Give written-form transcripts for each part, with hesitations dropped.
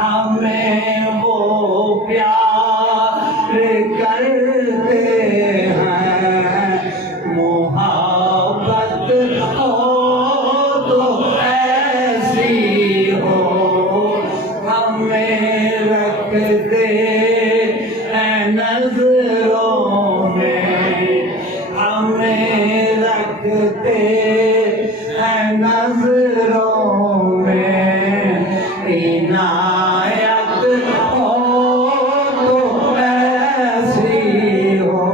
ہمیں وہ پیار کرتے ہیں، محبت ہو تو ایسی ہو، ہمیں رکھتے ہیں نظروں میں، ہمیں رکھتے ہیں نظروں میں، عنایت ہو تو ایسی ہو۔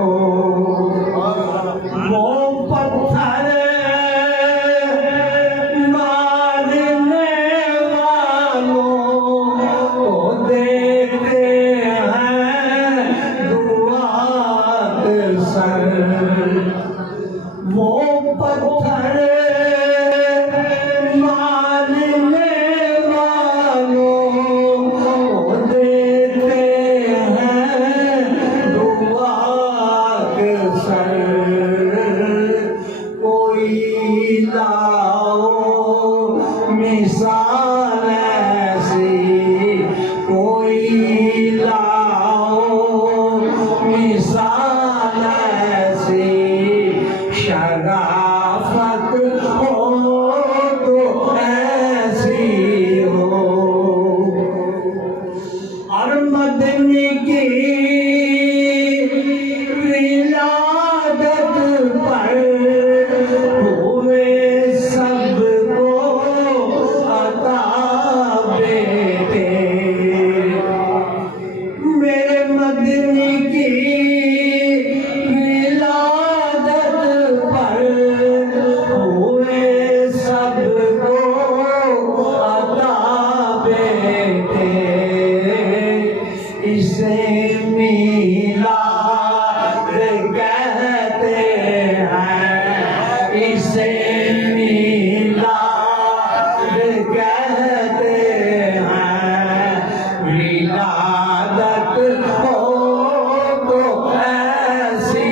وہ پتھر مارنے والوں کو دیتے ہیں دعا اکثر، وہ پتھر مارنے والوں کو دیتے ہیں دعا اکثر، کوئی لاؤ مثال ایسی، کوئی لاؤ مثال ایسی، شرافت ہو تو ایسی ہو۔ اور مدنی کی ولادت پر ہوئے سب کو عطا بیٹے، میرے مدنی کی ولادت پر ہوئے سب کو عطا بیٹے، اسے میلاد کہتے ہیں، اسے میلاد کہتے ہیں، ولادت ہو تو ایسی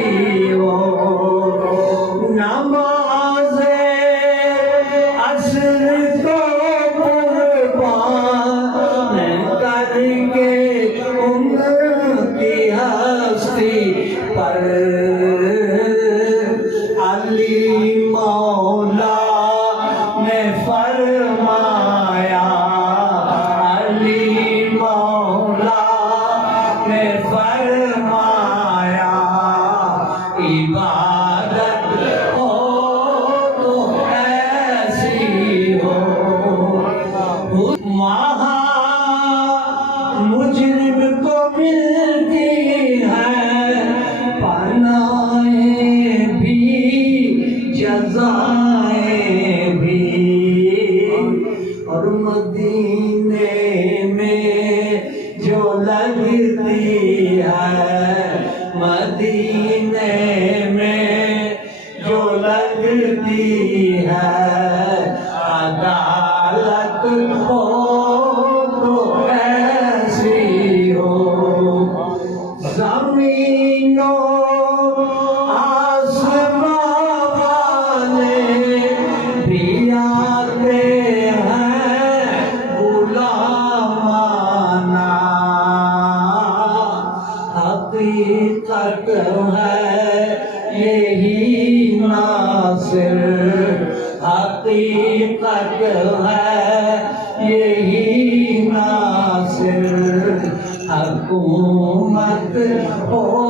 ہو۔ نماز عصر کو قربان کر کے ان کی ہستی پر، علی مولا نے فرمایا، علی مولا نے فرمایا، عبادت ہو تو ایسی ہو۔ وہاں مجرم کو ملتی ہے پناہیں بھی جزائیں بھی، اور مدینے میں جو لگتی ہے، مدینے میں جو لگتی ہے، عدالت ہو تو ایسی ہو۔ زمین و آسمان والے بھی آتے ہیں غلامانہ، حقیقت ہے یہی ناصر، حقیقت ہے یہی ناصر، حکومت ہو